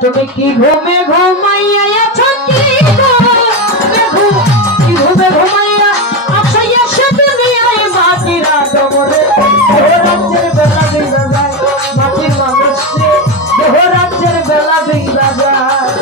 তুমি কি ঘুমে ঘুমাইয়া আছো কি ঘুমে ঘুমাইয়া আছো এসে দুনিয়ায় মাটির আদমরে রাজ্যের বেলা বিগা যায় মাটির মানুষকে রাজ্যের বেলা বিগা যায়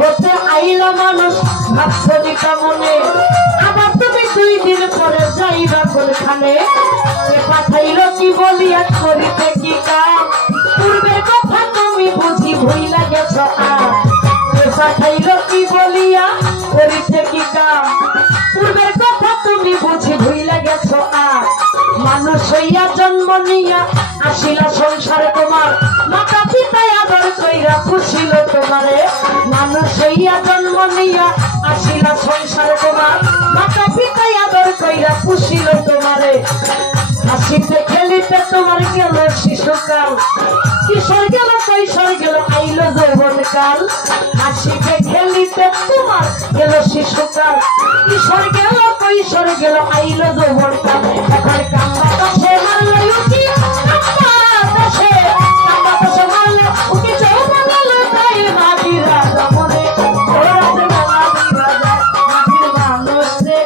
হতে আইলা মানুষ ভাবছনি কেমনে আবার তুমি 2 দিন পরে যাইবা কোনখানে পাঠাইলো কি বলিয়া করিতে কি কাম পূর্বের কথা তুমি বুঝি ভুইলা গেছ পাঠাইলো কি বলিয়া করিতে কি কাম পূর্বের কথা তুমি বুঝি ভুইলা গেছ মানুষ হইয়া জন্ম নিয়া আসিলা সংসারে তোমার মাতা পিতায় আদর কইরা খুশিল তোমারে মানুষ হইয়া জন্ম নিয়া আসিলা সংসারে তোমার মাতা পিতায় আদর কইরা খুশিল তোমারে হাসিতে খেলিতে তোমার গেল শিশুকাল কিশোর গেল কৈশোর গেল আইলো যৌবনকাল হাসিতে খেলিতে তোমার গেল শিশুকাল কিশোর গেল কৈশোর গেল আইলো যৌবনকাল এখন কাম্বা দশে মারল উঠি কাম্বা দশে মারল উঠি যৌবনাল তাই মাটির আদমরে রাজের বেলা দিবা যায় মাটির মানুষে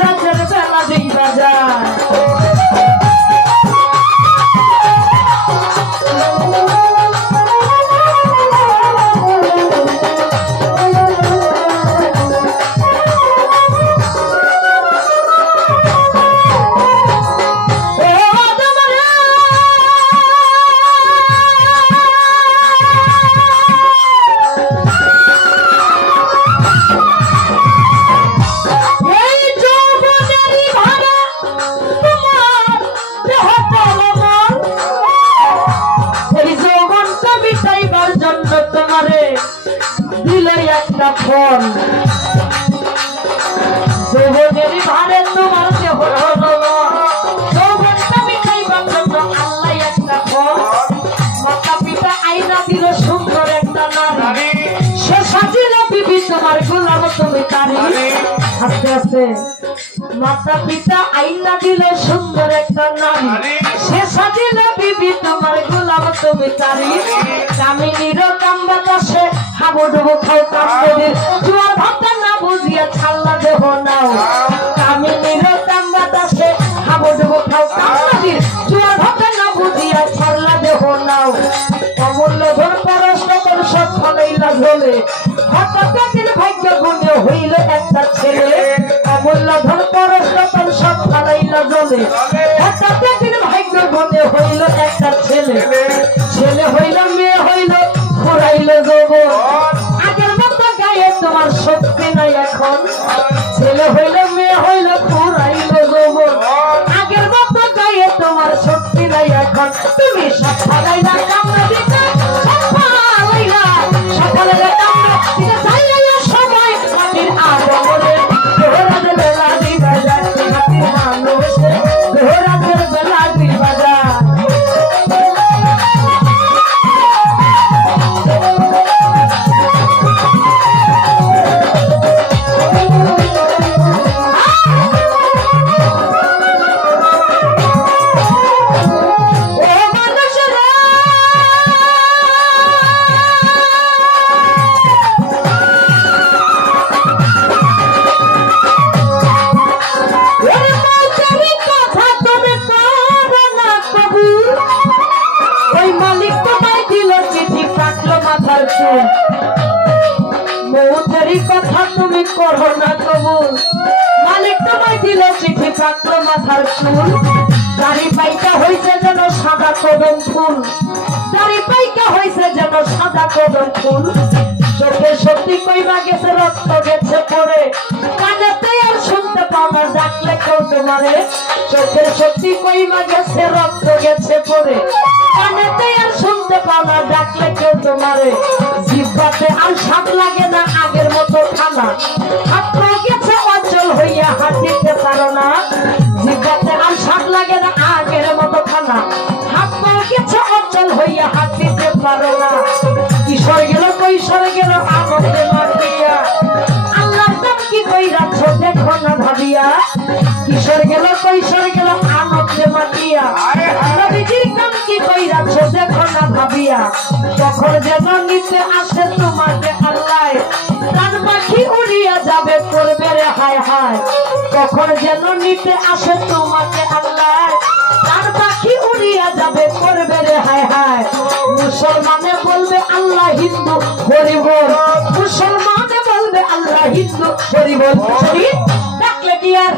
রাজের বেলা দিবা যায় ফোন যৌবনের ভারে তোমার দেহ যৌবনটা মিটাইবার জন্য আল্লাহ একটা ফোন মাতা পিতা আইনা দিল সুন্দর একটা নারী সে সাজিল বিবি তোমার গোলাম তুমি তারি আস্তে আস্তে মাতা পিতা আইনা দিল সুন্দর একটা নারী সে সাজিল বিবি তোমার গোলাম তুমি তারি কামিনীর কাম্বা দশে হাবুডুবু খাও কামদের জোয়ার ভাবটা না বুঝিয়া ছাল্লা দেহ নাও কামিনীর কাম্বা দশে হাবুডুবু খাও কামদের জোয়ার ভাবটা না বুঝিয়া ছাল্লা দেহ নাও অমূল্য ধন পরশ তখন সব ফলাইলা ঝোলে হঠাৎ একদিন ভাগ্য গুণে হইল একটা ছেলে অমূল্য ধন পরশ তখন সব ফলাইলা ঝোলে হঠাৎ একদিন ভাগ্য গুণে হইল একটা ছেলে ছেলে হইল মেয়ে হইল ফুরাইল যৌবন আগের মতো গায়ে তোমার শক্তি নাই এখন ছেলে হইল মেয়ে হইল ফুরাইল যৌবন আগের মতো গায়ে তোমার শক্তি নাই এখন তুমি সব ফালাইলা কামনা দিতে সব ফালাইলা কামনা দিতে চাইলে সময় মাটির আদমরে রাজের বেলা দিবা যায় মাটির মানুষে রাজের বেলা দিবা যায় মৌতেরই কথা তুমি করো না কবুল মালিক তোমায় দিল চিঠি পাকলো মাথার চুল দাড়ি পাইকা হয়েছে যেন সাদা কদম ফুল দাড়ি পাইকা হয়েছে যেন সাদা কদম ফুল চোখে সত্যি কইবা গেছে রক্ত গেছে পড়ে কানেতে আর শুনতে তোমারে চোখের সত্যি কইমা গেছে রক্ত গেছে পরে কানেতে আর শুনতে পাও না ডাকলে কেউ তোমারে জিহ্বাতে আর স্বাদ লাগে না আগের মতো খানা হাত পা গেছে অচল হইয়া হাঁটিতে পারো না জিহ্বাতে আর স্বাদ লাগে না আগের মতো খানা হাত পা গেছে অচল হইয়া হাঁটিতে পারো না কিশোর গেল কৈশোর গেল আনন্দে মাতিয়া আল্লাহর নাম কি কইরাছ দেখো না ভাবিয়া কিশোর গেল কৈশোর গেল আনন্দে মাতিয়া নবীজির নাম কি কইরাছ দেখো না ভাবিয়া তখন যেন নিতে আসে তোমাকে আল্লাহ প্রাণ পাখি উড়িয়া যাবে করবে রে হায় হায় তখন যেন নিতে আসে তোমাকে আল্লাহ প্রাণ পাখি উড়িয়া যাবে করবে রে হায় হায় মুসলমানে বলবে আল্লাহ হিন্দু হরিবল মুসলমানে বলবে আল্লাহ হিন্দু হরিবল ডাকলে কি আর